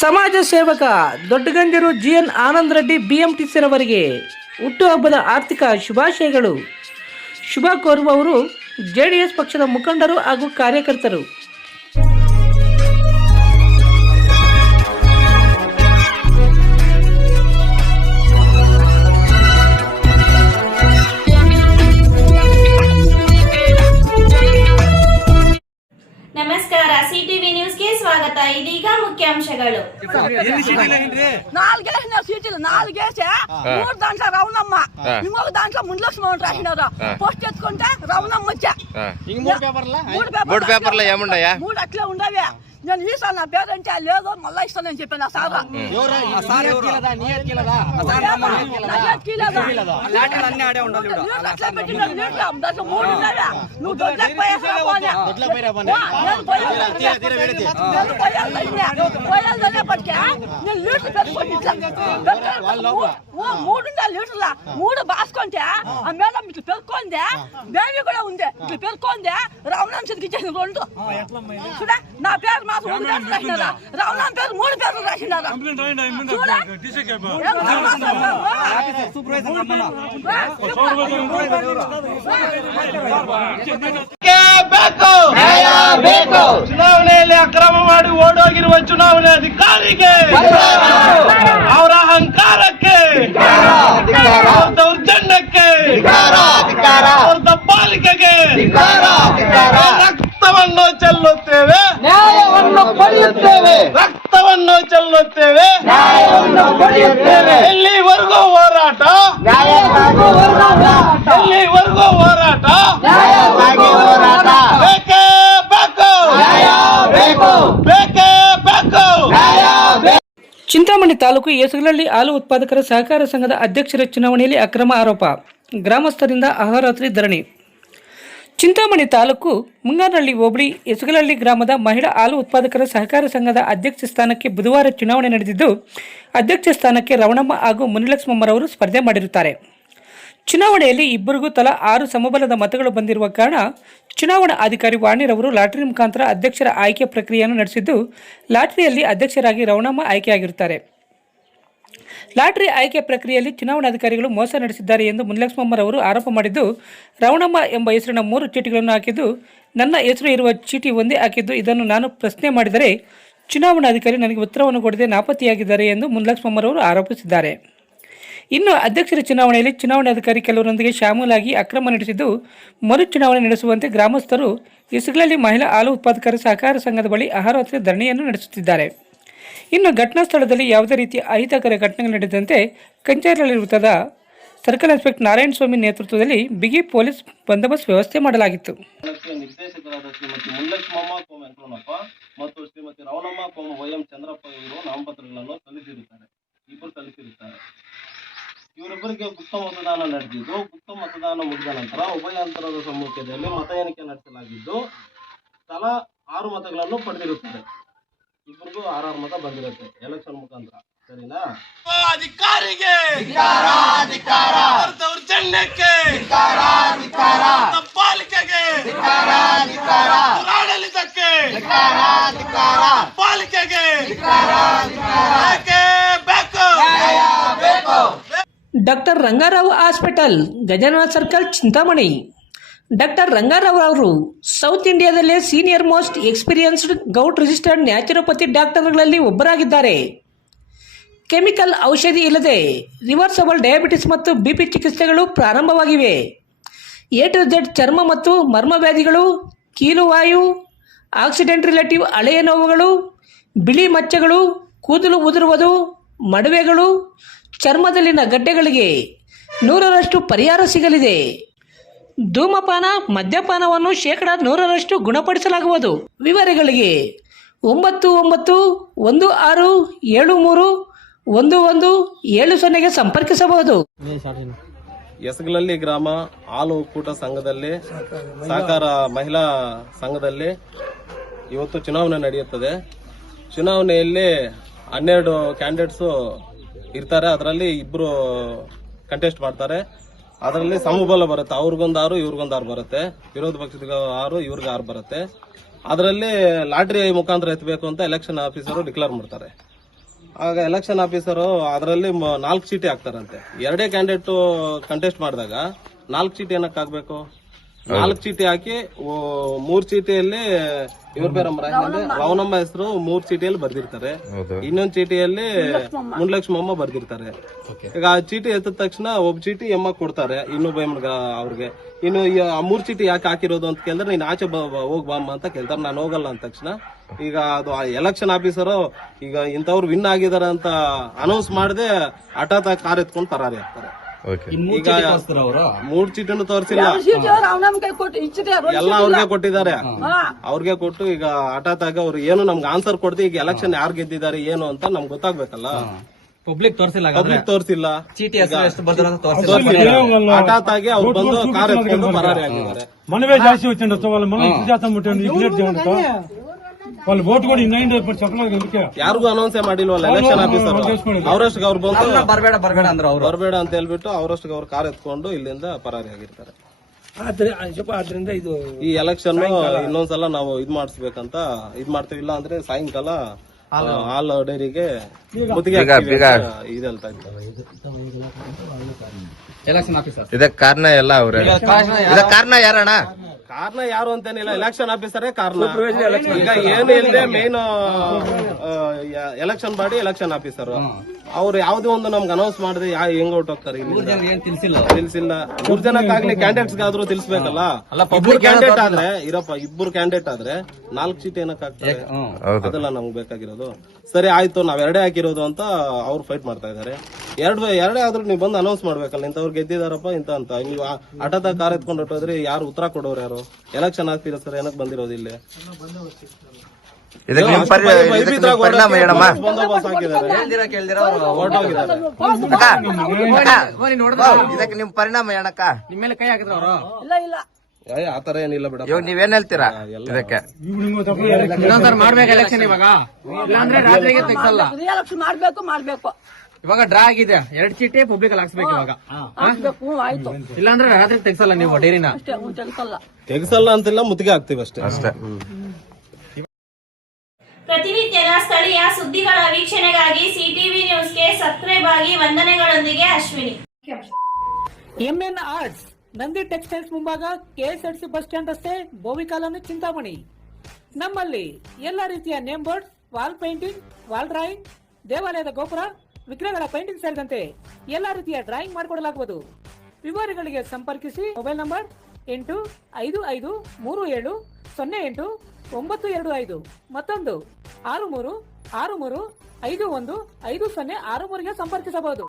ಸಮಾಜ ಸೇವಕ ದೊಡ್ಡಗಂಜರು ಜಿಎನ್ ಆನಂದ್ ರೆಡ್ಡಿ ಬಿಎಂಟಿಸಿರವರಿಗೆ ಹುಟ್ಟುಹಬ್ಬದ ಆರ್ಥಿಕ ಶುಭಾಶಯಗಳು. ಶುಭ ಕೋರುವವರು ಜೆಡಿಎಸ್ ಪಕ್ಷದ ಮುಖಂಡರು ಹಾಗೂ ಕಾರ್ಯಕರ್ತರು. ನಮಸ್ಕಾರ, ಸಿಟಿವಿ ನ್ಯೂಸ್ಗೆ ಸ್ವಾಗತ. ಇದೀಗ ಮುಖ್ಯಾಂಶಗಳು. నాలుగేసే మూడు దాంట్లో రవణమ్మ, ఇంకొక దాంట్లో ముందలక్ష్మి రాసినారు. పోస్ట్ ఎత్తుకుంటే రవణమ్మ వచ్చా. మూడు పేపర్లు ఏముండయా? మూడు అట్లే ఉండవే. నేను ఈసారి నా పేరు అంటే లేదు, మళ్ళా ఇస్తానని చెప్పాను. ఆ సార్ అట్లా పెట్టిన దాంట్లో మూడు ఉండవే. నువ్వు పోయేపటికే నేను లీటర్ పెట్టుకోండి. మూడుందా లీటర్ల మూడు బాసుకుంటే ఆ మేడం ఇట్లా పెరుక్కోంది. బేబీ కూడా ఉంది, ఇట్లా పెరుక్కోంది. రవణాంశకి ఇచ్చేసి రెండు చూడా. నా పేరు మాత్రం 3 పేర్లు రాసినారా, రవణాం పేరు 3 పేర్లు రాసినారా. ಚುನಾವಣೆಯಲ್ಲಿ ಅಕ್ರಮ ಮಾಡಿ ಓಡೋಗಿರುವ ಚುನಾವಣೆ ಅಧಿಕಾರಿಗೆ, ಅವರ ಅಹಂಕಾರಕ್ಕೆ, ಅವರ ದೌರ್ಜನ್ಯಕ್ಕೆ, ಅವರ ದಬ್ಬಾಳಿಕೆಗೆ ರಕ್ತವನ್ನು ಚೆಲ್ಲುತ್ತೇವೆ, ನ್ಯಾಯವನ್ನು ಪಡೆಯುತ್ತೇವೆ. ರಕ್ತವನ್ನು ಚೆಲ್ಲುತ್ತೇವೆ, ನ್ಯಾಯವನ್ನು ಪಡೆಯುತ್ತೇವೆ. ಎಲ್ಲಿವರೆಗೂ ಹೋರಾಟ, ಎಲ್ಲಿವರೆಗೂ ಹೋರಾಟ, ಬೇಕೇ ಬೇಕು, ಬೇಕೇ ಬೇಕು. ಚಿಂತಾಮಣಿ ತಾಲೂಕು ಯಸಗಲಹಳ್ಳಿ ಹಾಲು ಉತ್ಪಾದಕರ ಸಹಕಾರ ಸಂಘದ ಅಧ್ಯಕ್ಷರ ಚುನಾವಣೆಯಲ್ಲಿ ಅಕ್ರಮ ಆರೋಪ, ಗ್ರಾಮಸ್ಥರಿಂದ ಅಹೋರಾತ್ರಿ ಧರಣಿ. ಚಿಂತಾಮಣಿ ತಾಲೂಕು ಮುಂಗಾನಹಳ್ಳಿ ಹೋಬಳಿ ಯಸಗಲಹಳ್ಳಿ ಗ್ರಾಮದ ಮಹಿಳಾ ಹಾಲು ಉತ್ಪಾದಕರ ಸಹಕಾರ ಸಂಘದ ಅಧ್ಯಕ್ಷ ಸ್ಥಾನಕ್ಕೆ ಬುಧವಾರ ಚುನಾವಣೆ ನಡೆದಿದ್ದು, ಅಧ್ಯಕ್ಷ ಸ್ಥಾನಕ್ಕೆ ರವಣಮ್ಮ ಹಾಗೂ ಮುನಿಲಕ್ಷ್ಮಮ್ಮರವರು ಸ್ಪರ್ಧೆ ಮಾಡಿರುತ್ತಾರೆ. ಚುನಾವಣೆಯಲ್ಲಿ ಇಬ್ಬರಿಗೂ ತಲಾ 6 ಸಮಬಲದ ಮತಗಳು ಬಂದಿರುವ ಕಾರಣ ಚುನಾವಣಾ ಅಧಿಕಾರಿ ವಾಣಿರವರು ಲಾಟರಿ ಮುಖಾಂತರ ಅಧ್ಯಕ್ಷರ ಆಯ್ಕೆ ಪ್ರಕ್ರಿಯೆಯನ್ನು ನಡೆಸಿದ್ದು, ಲಾಟರಿಯಲ್ಲಿ ಅಧ್ಯಕ್ಷರಾಗಿ ರವಣಮ್ಮ ಆಯ್ಕೆಯಾಗಿರುತ್ತಾರೆ. ಲಾಟರಿ ಆಯ್ಕೆ ಪ್ರಕ್ರಿಯೆಯಲ್ಲಿ ಚುನಾವಣಾಧಿಕಾರಿಗಳು ಮೋಸ ನಡೆಸಿದ್ದಾರೆ ಎಂದು ಮುನಿಲಕ್ಷ್ಮಮ್ಮರವರು ಆರೋಪ ಮಾಡಿದ್ದು, ರವಣಮ್ಮ ಎಂಬ ಹೆಸರಿನ 3 ಚೀಟಿಗಳನ್ನು ಹಾಕಿದ್ದು, ನನ್ನ ಹೆಸರು ಇರುವ ಚೀಟಿ ಒಂದೇ ಹಾಕಿದ್ದು, ಇದನ್ನು ನಾನು ಪ್ರಶ್ನೆ ಮಾಡಿದರೆ ಚುನಾವಣಾಧಿಕಾರಿ ನನಗೆ ಉತ್ತರವನ್ನು ಕೊಡದೆ ನಾಪತ್ತೆಯಾಗಿದ್ದಾರೆ ಎಂದು ಮುನಿಲಕ್ಷ್ಮಮ್ಮರವರು ಆರೋಪಿಸಿದ್ದಾರೆ. ಇನ್ನು ಅಧ್ಯಕ್ಷರ ಚುನಾವಣೆಯಲ್ಲಿ ಚುನಾವಣಾಧಿಕಾರಿ ಕೆಲವರೊಂದಿಗೆ ಶಾಮೀಲಾಗಿ ಅಕ್ರಮ ನಡೆಸಿದ್ದು, ಮರು ಚುನಾವಣೆ ನಡೆಸುವಂತೆ ಗ್ರಾಮಸ್ಥರು ಯಸಗಲಹಳ್ಳಿ ಮಹಿಳಾ ಹಾಲು ಉತ್ಪಾದಕರ ಸಹಕಾರ ಸಂಘದ ಬಳಿ ಅಹೋರಾತ್ರಿ ಧರಣಿಯನ್ನು ನಡೆಸುತ್ತಿದ್ದಾರೆ. ಇನ್ನು ಘಟನಾ ಸ್ಥಳದಲ್ಲಿ ಯಾವುದೇ ರೀತಿಯ ಅಹಿತಕರ ಘಟನೆಗಳು ನಡೆದಂತೆ ಕಂಚೇರಹಳ್ಳಿ ವೃತ್ತದ ಸರ್ಕಲ್ ಇನ್ಸ್ಪೆಕ್ಟರ್ ನಾರಾಯಣಸ್ವಾಮಿ ನೇತೃತ್ವದಲ್ಲಿ ಬಿಗಿ ಪೊಲೀಸ್ ಬಂದೋಬಸ್ತ್ ವ್ಯವಸ್ಥೆ ಮಾಡಲಾಗಿತ್ತು. ನಿರ್ದೇಶಕರಾದ ಶ್ರೀಮತಿ ಮುನಿಲಕ್ಷ್ಮಮ್ಮ ಕೋಮ ವೆಂಕಟರಮಣಪ್ಪ ಮತ್ತು ಶ್ರೀಮತಿ ರವಣಮ್ಮ ಕೋಮ ವೈಎಂ ಚಂದ್ರಪ್ಪ ಇವರು ನಾಮಪತ್ರಗಳನ್ನು ಇಬ್ಬರು ಸಲ್ಲಿಸಿರುತ್ತಾರೆ. ಇವರಿಬ್ಬರಿಗೆ ಗುಪ್ತ ಮತದಾನ ನಡೆದಿದ್ದು, ಗುಪ್ತ ಮತದಾನ ಮುಗಿದ ನಂತರ ಉಭಯಾಂತರದ ಸಮ್ಮುಖದಲ್ಲಿ ಮತ ಎಣಿಕೆ ನಡೆಸಲಾಗಿದ್ದು, ತಲಾ 6 ಮತಗಳನ್ನು ಪಡೆದಿರುತ್ತಾರೆ. ಇಬ್ಬರಿಗೂ 6 ಮತ ಬಂದಿರುತ್ತೆ ಎಲೆಕ್ಷನ್ ಮುಖಾಂತರ. ಸರಿನಾ? ಅಧಿಕಾರಿಗೆ ದೌರ್ಜನ್ಯಕ್ಕೆ, ಪಾಲಿಕೆಗೆ, ಆಡಳಿತಕ್ಕೆ, ಪಾಲಿಕೆಗೆ ಬೇಕು. Doctor Rangarao hospital, Gajanana circle, Chintamani. Doctor Rangarao ಅವರು ಸೌತ್ ಇಂಡಿಯಾದಲ್ಲೇ senior most experienced gout registered naturopathy ಡಾಕ್ಟರ್ಗಳಲ್ಲಿ ಒಬ್ಬರಾಗಿದ್ದಾರೆ. ಕೆಮಿಕಲ್ ಔಷಧಿ ಇಲ್ಲದೆ ರಿವರ್ಸಬಲ್ ಡಯಾಬಿಟಿಸ್ ಮತ್ತು ಬಿಪಿ ಚಿಕಿತ್ಸೆಗಳು ಪ್ರಾರಂಭವಾಗಿವೆ. A to Z ಚರ್ಮ ಮತ್ತು ಮರ್ಮವ್ಯಾಧಿಗಳು, ಕೀಲುವಾಯು, ಆಕ್ಸಿಡೆಂಟ್ ರಿಲೇಟಿವ್ ಹಳೆಯ ನೋವುಗಳು, ಬಿಳಿ ಮಚ್ಚೆಗಳು, ಕೂದಲು ಉದುರುವುದು, ಮಡುವೆಗಳು, ಚರ್ಮದಲ್ಲಿನ ಗಡ್ಡೆಗಳಿಗೆ 100% ಪರಿಹಾರ ಸಿಗಲಿದೆ. ಧೂಮಪಾನ, ಮದ್ಯಪಾನವನ್ನು 100% ಗುಣಪಡಿಸಲಾಗುವುದು. ವಿವರಗಳಿಗೆ 9916731170 ಸಂಪರ್ಕಿಸಬಹುದು. ಯಸಗಲಹಳ್ಳಿ ಗ್ರಾಮ ಹಾಲು ಒಕ್ಕೂಟ ಸಂಘದಲ್ಲಿ, ಸಹಕಾರ ಮಹಿಳಾ ಸಂಘದಲ್ಲಿ ಇವತ್ತು ಚುನಾವಣೆ ನಡೆಯುತ್ತದೆ. ಚುನಾವಣೆಯಲ್ಲಿ 12 ಕ್ಯಾಂಡಿಡೇಟ್ಸು ಇರ್ತಾರೆ. ಅದರಲ್ಲಿ 2 ಕಂಟೆಸ್ಟ್ ಮಾಡ್ತಾರೆ. ಅದರಲ್ಲಿ ಸಮಬಲ ಬರುತ್ತೆ. ಅವ್ರಿಗೊಂದು 6 ಇವ್ರಿಗೊಂದು 6 ಬರುತ್ತೆ. ವಿರೋಧ ಪಕ್ಷದ 6 ಇವ್ರಿಗೆ 6 ಬರುತ್ತೆ. ಅದರಲ್ಲಿ ಲಾಟರಿ ಮುಖಾಂತರ ಎತ್ತಬೇಕು ಅಂತ ಎಲೆಕ್ಷನ್ ಆಫೀಸರು ಡಿಕ್ಲೇರ್ ಮಾಡ್ತಾರೆ. ಆಗ ಎಲೆಕ್ಷನ್ ಆಫೀಸರು ಅದರಲ್ಲಿ 4 ಚೀಟಿ ಹಾಕ್ತಾರಂತೆ. 2 ಕ್ಯಾಂಡಿಡೇಟ್ ಕಂಟೆಸ್ಟ್ ಮಾಡಿದಾಗ 4 ಚೀಟಿ ಏನಕ್ಕೆ ಹಾಕ್ಬೇಕು? 4 ಚೀಟಿ ಹಾಕಿ 3 ಚೀಟಿಯಲ್ಲಿ ಇವ್ರ ಬೇರಮ್ಮ ರವನಮ್ಮ ಹೆಸರು 3 ಚೀಟಿಯಲ್ಲಿ ಬರ್ದಿರ್ತಾರೆ. ಇನ್ನೊಂದು ಚೀಟಿಯಲ್ಲಿ ಮುಂಡ್ಲಕ್ಷ್ಮಮ್ಮ ಬರ್ದಿರ್ತಾರೆ. ಈಗ ಆ ಚೀಟಿ ಎತ್ತಿದ ತಕ್ಷಣ ಒಬ್ಬ ಚೀಟಿ ಎಮ್ಮ ಕೊಡ್ತಾರೆ ಇನ್ನೊಬ್ಬ ಅವ್ರಿಗೆ. ಇನ್ನು ಆ 3 ಚೀಟಿ ಯಾಕೆ ಹಾಕಿರೋದು ಅಂತ ಕೇಳಿದ್ರೆ ನೀನ್ ಆಚೆ ಹೋಗ್ ಬಾಮ್ಮ ಅಂತ ಕೇಳ್ತಾರೆ. ನಾನು ಹೋಗಲ್ಲ ಅಂದ ತಕ್ಷಣ ಈಗ ಅದು ಎಲೆಕ್ಷನ್ ಆಫೀಸರು ಈಗ ಇಂಥವ್ರು ವಿನ್ ಆಗಿದಾರೆ ಅಂತ ಅನೌನ್ಸ್ ಮಾಡದೆ ಹಠಾತ್ ಕಾರ್ ಎತ್ಕೊಂಡು ಪರಾರಿ ಆಗ್ತಾರೆ. ಈಗ 3 ಚೀಟಿನೂ ತೋರಿಸಿಲ್ಲ, ರಾಮನಮ್ಮ ಕೈ ಕೊಟ್ಟು ಎಲ್ಲ ಅವ್ರಿಗೆ ಕೊಟ್ಟಿದ್ದಾರೆ. ಅವ್ರಿಗೆ ಕೊಟ್ಟು ಈಗ ಹಠಾತ್ ಆಗಿ ಅವ್ರು ಏನು ನಮ್ಗೆ ಆನ್ಸರ್ ಕೊಡ್ತಿ ಈಗ ಎಲೆಕ್ಷನ್ ಯಾರು ಗೆದ್ದಿದ್ದಾರೆ ಏನು ಅಂತ ನಮ್ಗೆ ಗೊತ್ತಾಗ್ಬೇಕಲ್ಲ. ಪಬ್ಲಿಕ್ ತೋರಿಸಿಲ್ಲ, ಚೀಟಿ ಹಠಾತ್ ಆಗಿ ಅವ್ರು ಬಂದು ಕಾರ್ ಎತ್ಕೊಂಡು ಪರಾರಿ ಆಗಿದ್ದಾರೆ. మనమే జాస్తి వచ్చిండు వాళ్ళ మనం చేస్తాం డిక్ಲೇర్ చేయమంట వాళ్ళు ఓటు కూడా 90% చెప్పలేదు ఎందుకే ಯಾರಿಗೂ ಅನೌನ್ಸ್ ಮಾಡಿಲ್ವಲ್ಲ ಎಲೆಕ್ಷನ್ ಆಫೀಸರ್. ಅವರಷ್ಟು ಅವ್ರು ಬಂದು ಬರ್ಬೇಡ ಅಂದ್ರೆ ಅವ್ರು ಬರಬೇಡ ಅಂತ ಹೇಳ್ಬಿಟ್ಟು ಅವರಷ್ಟು ಅವ್ರು ಕಾರ್ ಎತ್ಕೊಂಡು ಇಲ್ಲಿಂದ ಪರಾರಿ ಆಗಿರ್ತಾರೆ. ಆದ್ರಿಂದ ಇದು ಈ ಎಲೆಕ್ಷನ್ ಇನ್ನೊಂದ್ಸಲ ನಾವು ಇದ್ ಮಾಡಿಸ್ಬೇಕಂತ ಇದ್ ಮಾಡ್ತೀವಿ. ಇಲ್ಲ ಅಂದ್ರೆ ಸಾಯಂಕಾಲ ಹಾಲ್ ಡೈರಿಗೆ ಮುತ್ತಿಗೆ ಇದು ಹೇಳ್ತಾ ಇದ್ದಾರೆ. ಎಲೆಕ್ಷನ್ ಆಫೀಸರ್ ಇದಕ್ಕೆ ಕಾರಣ ಎಲ್ಲ ಅವ್ರೆ. ಕಾರಣ ಯಾರಣ್ಣ? ಕಾರಣ ಯಾರು ಅಂತೇನಿಲ್ಲ, ಎಲೆಕ್ಷನ್ ಆಫೀಸರೇ ಕಾರಣ. ಈಗ ಏನು ಇಲ್ಲದೆ main election body election officer ಅವ್ರು ಯಾವ್ದೇ ಒಂದು ನಮ್ಗೆ ಅನೌನ್ಸ್ ಮಾಡಿದ್ರೆ ಹೆಂಗ್ ಔಟ್ ಹೋಗ್ತಾರೆ. ತಿಳಿಸಿಲ್ಲ 3 ಜನಕ್ಕಾಗ್ಲಿ ಕ್ಯಾಂಡಿಡೇಟ್ಸ್ ಆದ್ರೂ ತಿಳಿಸ್ಬೇಕಲ್ಲ. ಇಬ್ಬರು ಕ್ಯಾಂಡಿಡೇಟ್ ಆದ್ರೆ ಇಬ್ಬರು ಕ್ಯಾಂಡಿಡೇಟ್ ಆದ್ರೆ 4 ಚೀಟಿ ಏನಕ್ಕೆ ಹಾಕ್ತಾರೆ? ಅದೆಲ್ಲ ನಮ್ಗೆ ಬೇಕಾಗಿರೋದು. ಸರಿ ಆಯ್ತು ನಾವ್ 2 ಹಾಕಿರೋದು ಅಂತ ಅವ್ರು ಫೈಟ್ ಮಾಡ್ತಾ ಇದಾರೆ. 2 ಆದ್ರೂ ನೀವು ಬಂದು ಅನೌನ್ಸ್ ಮಾಡ್ಬೇಕಲ್ಲ ಇಂಥವ್ರು ಗೆದ್ದಿದಾರಪ್ಪ ಇಂತ ಅಂತ. ನೀವು ಹಠಾತ್ ಕಾರ್ ಎತ್ಕೊಂಡು ಹೊಟ್ಟೋದ್ರೆ ಯಾರು ಉತ್ತರ ಕೊಡೋರು ಯಾರು? ಎಲೆಕ್ಷನ್ ಆಗ್ತಿರೋ ಸರ್ ಏನಕ್ಕೆ ಬಂದಿರೋದು ಇಲ್ಲಿ? ಪರಿಣಾಮ ಹೇಳಮ್ಮ. ಬಂದೋಬಸ್ತ್ ಹಾಕಿದ್ದಾರೆ, ಹೊರಟೋಗಿದ್ದಾರೆ. ಇದಕ್ಕೆ ನಿಮ್ ಪರಿಣಾಮ ಏನಕ್ಕ? ನಿಮ್ಮ ಮೇಲೆ ಕೈ ಹಾಕಿದ್ರ ಅವರು? ಇಲ್ಲ ಆತರ ಏನಿಲ್ಲ ಬಿಡ. ಇವಾಗ ನೀವೇನ್ ಹೇಳ್ತೀರಾ ಇದಕ್ಕೆ? ಇನ್ನೊಂದ್ಸರಿ ಮಾಡ್ಬೇಕು ಎಲೆಕ್ಷನ್ ಇವಾಗ, ಇಲ್ಲಾಂದ್ರೆ ರಾತ್ರಿಗೆ ತೆಗ್ಸಲ್ಲ. ರಿಎಲೆಕ್ಷನ್ ಮಾಡ್ಬೇಕು ಇವಾಗ ಡ್ರಾ ಆಗಿದೆ, 2 ಚೀಟಿ ಪಬ್ಲಿಕ್ ಅಲ್ಲಿ ಹಾಕ್ಸ್ಬೇಕು ಇವಾಗ. ಆಯ್ತು. ಇಲ್ಲಾಂದ್ರೆ ರಾತ್ರಿ ತೆಗ್ಸಲ್ಲ ನೀವು ಡೈರಿನ. ತೆಗ್ಸಲ್ಲ ಅಂತಿಲ್ಲ, ಮುತ್ತಿಗೆ ಹಾಕ್ತಿವಿ ಅಷ್ಟೇ. ಪ್ರತಿನಿತ್ಯದ ಸ್ಥಳೀಯ ಸುದ್ದಿಗಳ ವೀಕ್ಷಣೆಗಾಗಿ ಸಿಟಿವಿ ನ್ಯೂಸ್ಗೆ ಸಬ್ಸ್ಕ್ರೈಬ್ ಆಗಿ. ವಂದನೆಗಳೊಂದಿಗೆ Ashwini. MN arts, Nandi textiles ಮುಂಭಾಗ, ಕೆಎಸ್ಆರ್ಟಿಸಿ ಬಸ್ ಸ್ಟ್ಯಾಂಡ್ ರಸ್ತೆ, ಬೋವಿ ಕಾಲೋನಿ, ಚಿಂತಾಮಣಿ. ನಮ್ಮಲ್ಲಿ ಎಲ್ಲ ರೀತಿಯ name board, wall painting, wall drawing, ದೇವಾಲಯದ ಗೋಪುರ, ವಿಗ್ರಹಗಳ ಪೇಂಟಿಂಗ್ ಸೇರಿದಂತೆ ಎಲ್ಲಾ ರೀತಿಯ ಡ್ರಾಯಿಂಗ್ ಮಾಡಿಕೊಡಲಾಗುವುದು. ವಿವರಗಳಿಗೆ ಸಂಪರ್ಕಿಸಿ. ಮೊಬೈಲ್ ನಂಬರ್ 8553708925, ಮತ್ತೊಂದು 6363515063ಗೆ ಸಂಪರ್ಕಿಸಬಹುದು.